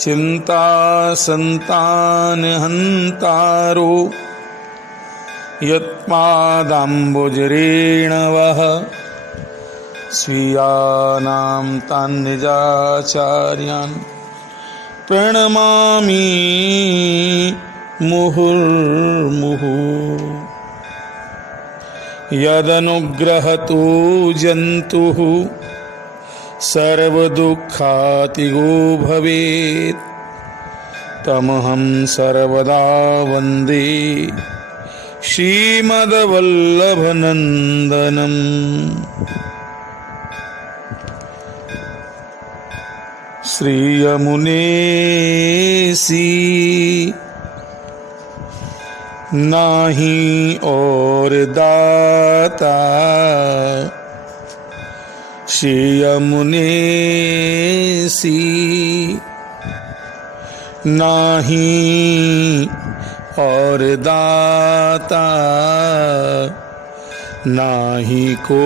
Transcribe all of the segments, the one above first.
चिंता संतान हंतारो यत्पादाम्बुजरेणवः स्वीयानां तान् निजाचार्यान् प्रणमामि मुहुर्मुहुः। यदनुग्रहतो जन्तुः सर्वदुःखातिगो भवेत् तमहं सर्वदा वन्दे श्रीमद्वल्लभनन्दनम्। श्रीयमुनेसी नाही और दाता, श्रीयमुनेसी नाही और दाता, नाही को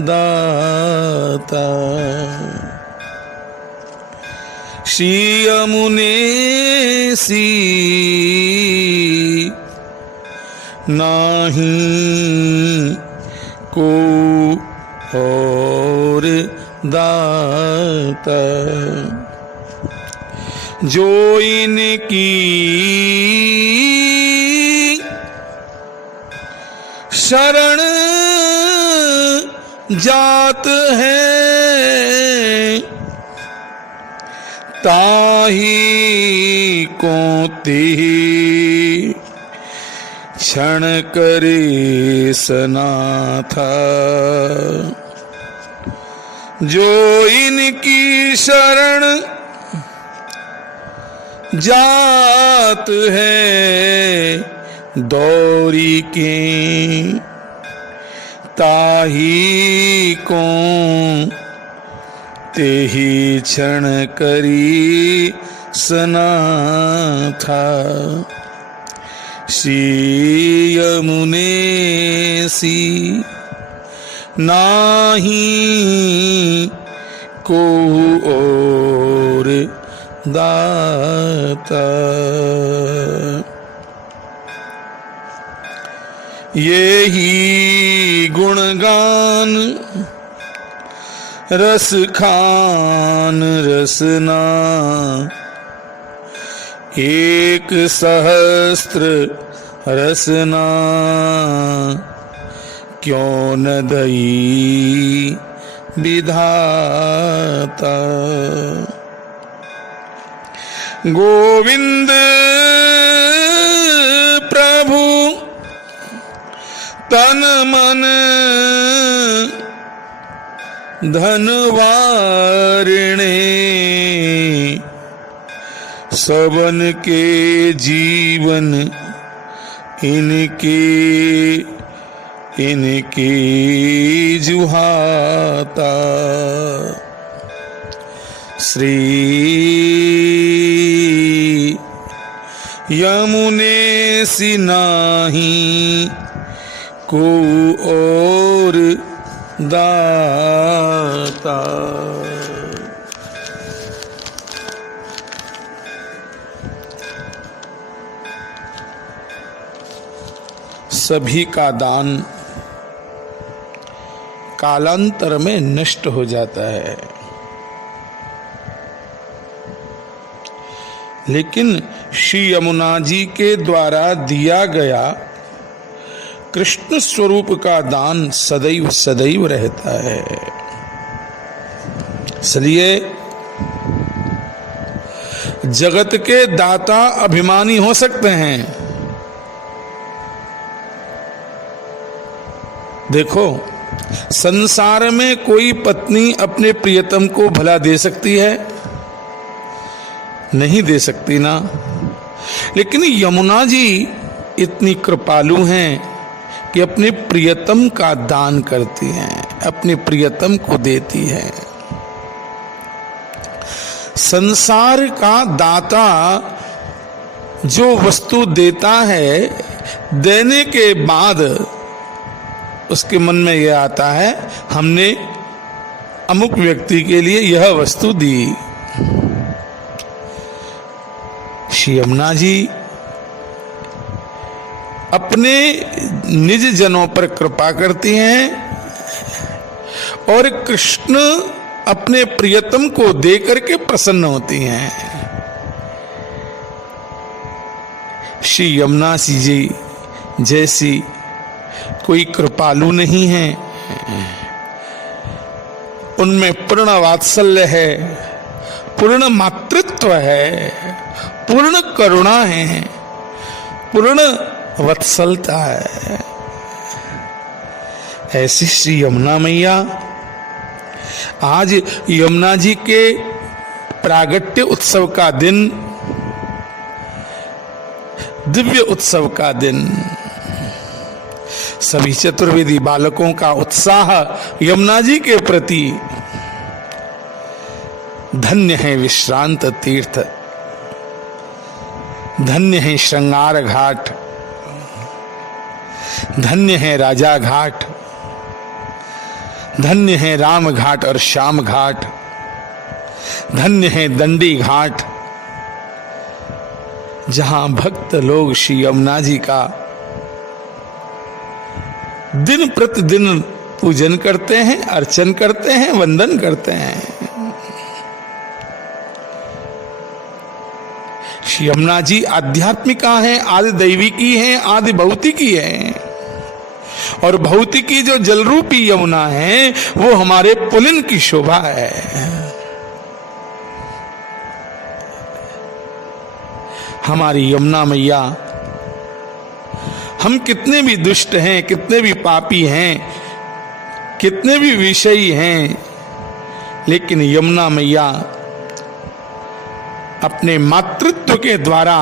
दाता। श्रीयमुनेसी नाही को और दाता, जो इनकी शरण जात है ताही को तिहि क्षण करे सनाथा। जो इनकी शरण जात है दौरी के ताही को तेहि क्षण करी सनाथा। श्रीयमुनेसी नाही को और दाता। यही गुणगान रस खान रसना, एक सहस्त्र रसना क्यों न दई विधाता। गोविंद प्रभु तन मन धन वारिणे, सबन के जीवन इनके जुहाता। श्री यमुनेसी नाही को और दाता। सभी का दान कालांतर में नष्ट हो जाता है, लेकिन श्री यमुना जी के द्वारा दिया गया कृष्ण स्वरूप का दान सदैव सदैव रहता है। इसलिए जगत के दाता अभिमानी हो सकते हैं। देखो, संसार में कोई पत्नी अपने प्रियतम को भला दे सकती है? नहीं दे सकती ना। लेकिन यमुना जी इतनी कृपालु हैं कि अपने प्रियतम का दान करती हैं, अपने प्रियतम को देती हैं। संसार का दाता जो वस्तु देता है, देने के बाद उसके मन में यह आता है हमने अमुक व्यक्ति के लिए यह वस्तु दी। श्री यमुना जी अपने निज जनों पर कृपा करती हैं और कृष्ण अपने प्रियतम को देकर के प्रसन्न होती हैं। श्री यमुना जी जैसी कोई कृपालु नहीं है। उनमें पूर्ण वात्सल्य है, पूर्ण मातृत्व है, पूर्ण करुणा है, पूर्ण वत्सलता है। ऐसी श्री यमुना मैया आज यमुना जी के प्रागट्य उत्सव का दिन, दिव्य उत्सव का दिन, सभी चतुर्वेदी बालकों का उत्साह यमुना जी के प्रति। धन्य है विश्रांत तीर्थ, धन्य है श्रृंगार घाट, धन्य है राजा घाट, धन्य है राम घाट और श्याम घाट, धन्य है दंडी घाट, जहां भक्त लोग श्री यमुना जी का दिन प्रतिदिन पूजन करते हैं, अर्चन करते हैं, वंदन करते हैं। श्री यमुना जी आध्यात्मिका है, आदि दैविकी है, आदि भौतिकी है। और भौतिकी जो जलरूपी यमुना है वो हमारे पुलिन की शोभा है। हमारी यमुना मैया, हम कितने भी दुष्ट हैं, कितने भी पापी हैं, कितने भी विषयी हैं, लेकिन यमुना मैया अपने मातृत्व के द्वारा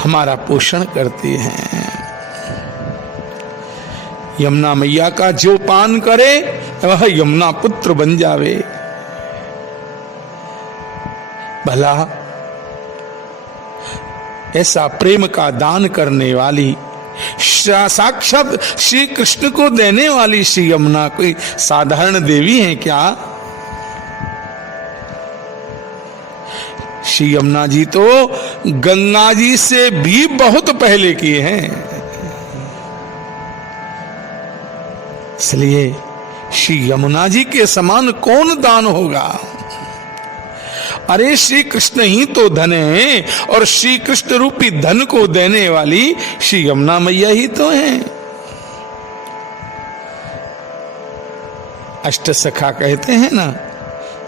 हमारा पोषण करती हैं। यमुना मैया का जो पान करे वह यमुना पुत्र बन जावे। भला ऐसा प्रेम का दान करने वाली, साक्षात श्री कृष्ण को देने वाली श्री यमुना कोई साधारण देवी है क्या? श्री यमुना जी तो गंगा जी से भी बहुत पहले की हैं। इसलिए श्री यमुना जी के समान कौन दान होगा? अरे श्री कृष्ण ही तो धन है और श्री कृष्ण रूपी धन को देने वाली श्री यमुना मैया ही तो हैं। अष्ट सखा कहते हैं ना,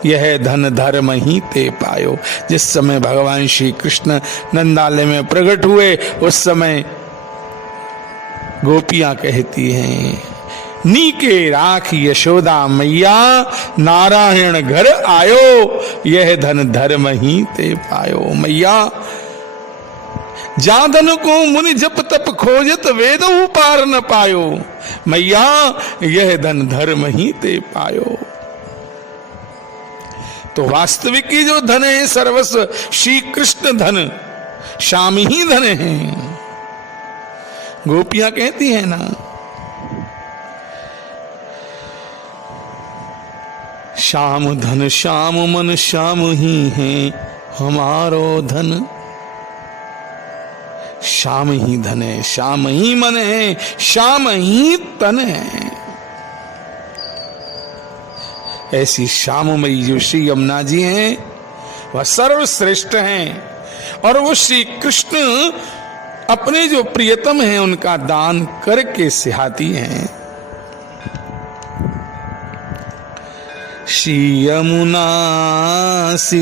यह धन धर्म ही ते पायो। जिस समय भगवान श्री कृष्ण नंदालय में प्रकट हुए उस समय गोपियां कहती हैं, नीके राख यशोदा मैया, नारायण घर आयो, यह धन धर्म ही ते पायो। मैया जा धन को मुनि जप तप खोजत वेद पार न पायो, मैया यह धन धर्म ही ते पायो। तो वास्तविक की जो धन है सर्वस्व श्री कृष्ण धन, श्याम ही धन है। गोपियां कहती है ना, श्याम धन श्याम मन श्याम ही है हमारो धन। श्याम ही धन है, श्याम ही मन है, श्याम ही तन है। ऐसी श्याममयी जो श्री यमुना जी हैं वह सर्वश्रेष्ठ हैं। और वो श्री कृष्ण अपने जो प्रियतम हैं उनका दान करके सिखाती हैं। श्री यमुना सी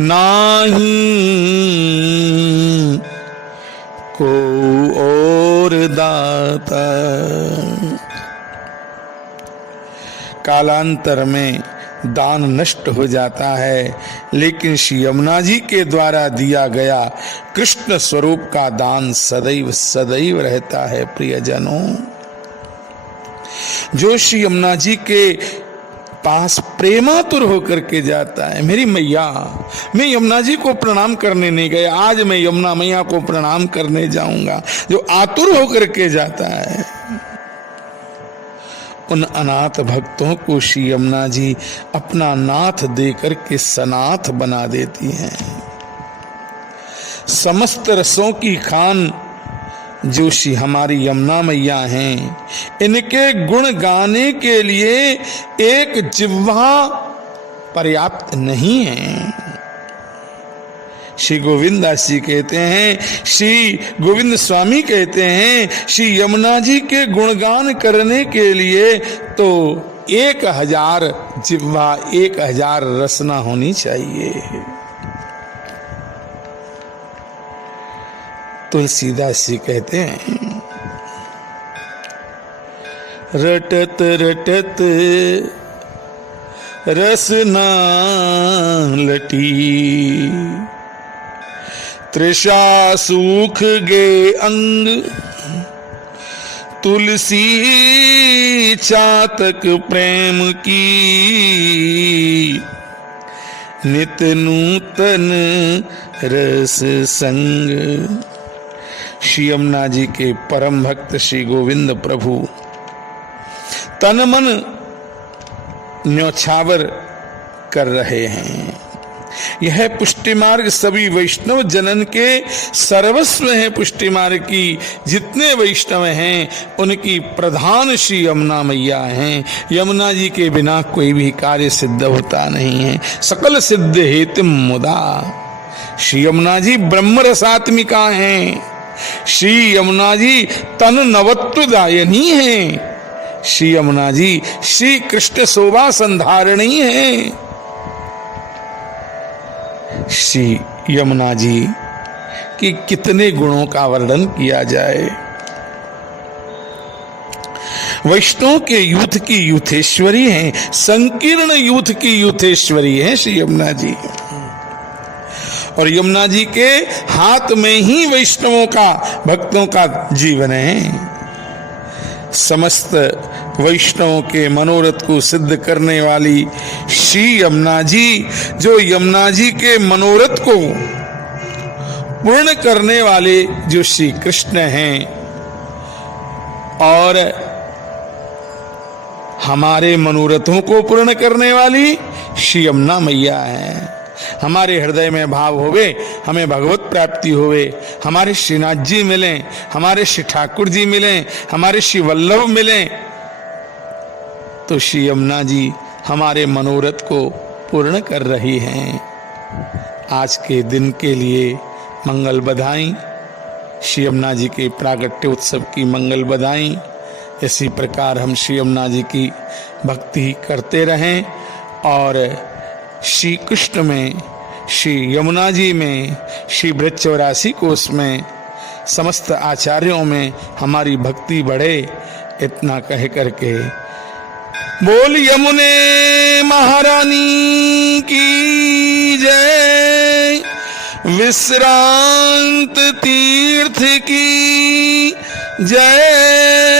नाही को और दाता। कालांतर में दान नष्ट हो जाता है, लेकिन श्री यमुना जी के द्वारा दिया गया कृष्ण स्वरूप का दान सदैव सदैव रहता है। प्रियजनों, जो श्री यमुना जी के पास प्रेमातुर होकर के जाता है, मेरी मैया, मैं यमुना जी को प्रणाम करने नहीं गया, आज मैं यमुना मैया को प्रणाम करने जाऊंगा। जो आतुर होकर के जाता है उन अनाथ भक्तों को श्री यमुना जी अपना नाथ देकर के सनाथ बना देती हैं। समस्त रसों की खान जो श्री हमारी यमुना मैया हैं, इनके गुण गाने के लिए एक जिह्वा पर्याप्त नहीं है। श्री गोविंद दास जी कहते हैं, श्री गोविंद स्वामी कहते हैं, श्री यमुना जी के गुणगान करने के लिए तो 1000 जिह्वा, 1000 रसना होनी चाहिए। तुलसीदास जी कहते हैं, रटत रटत रसना लटी, तृषा सूख गे अंग, तुलसी चातक प्रेम की, नित नूतन रस संग। श्री यमुना जी के परम भक्त श्री गोविंद प्रभु तन मन न्योछावर कर रहे हैं। यह पुष्टि मार्ग सभी वैष्णव जनन के सर्वस्व है। पुष्टि मार्ग की जितने वैष्णव हैं उनकी प्रधान श्री यमुना मैया हैं। यमुना जी के बिना कोई भी कार्य सिद्ध होता नहीं है। सकल सिद्ध हेतु मुदा। श्री यमुना जी ब्रह्म रसात्मिका हैं। श्री यमुना जी तन नवत्वदायनी हैं। श्री यमुना जी श्री कृष्ण शोभा संधारणी हैं। श्री यमुना जी कि कितने गुणों का वर्णन किया जाए। वैष्णव के यूथ की यूथेश्वरी हैं, संकीर्ण यूथ की यूथेश्वरी हैं श्री यमुना जी। और यमुना जी के हाथ में ही वैष्णवों का, भक्तों का जीवन है। समस्त वैष्णवों के मनोरथ को सिद्ध करने वाली श्री यमुना जी, जो यमुना जी के मनोरथ को पूर्ण करने वाले जो श्री कृष्ण हैं, और हमारे मनोरथों को पूर्ण करने वाली श्री यमुना मैया है। हमारे हृदय में भाव होवे, हमें भगवत प्राप्ति होवे, हमारे श्रीनाथ जी मिलें, हमारे श्री ठाकुर जी मिलें, हमारे श्री वल्लभ मिलें, तो श्री यमुना जी हमारे मनोरथ को पूर्ण कर रही हैं। आज के दिन के लिए मंगल बधाई। श्री यमुना जी के प्रागट्य उत्सव की मंगल बधाई। इसी प्रकार हम श्री यमुना जी की भक्ति करते रहें और श्री कृष्ण में, श्री यमुना जी में, श्री बृहत् 84 कोश में, समस्त आचार्यों में हमारी भक्ति बढ़े। इतना कह करके बोल यमुने महारानी की जय, विश्रांत तीर्थ की जय।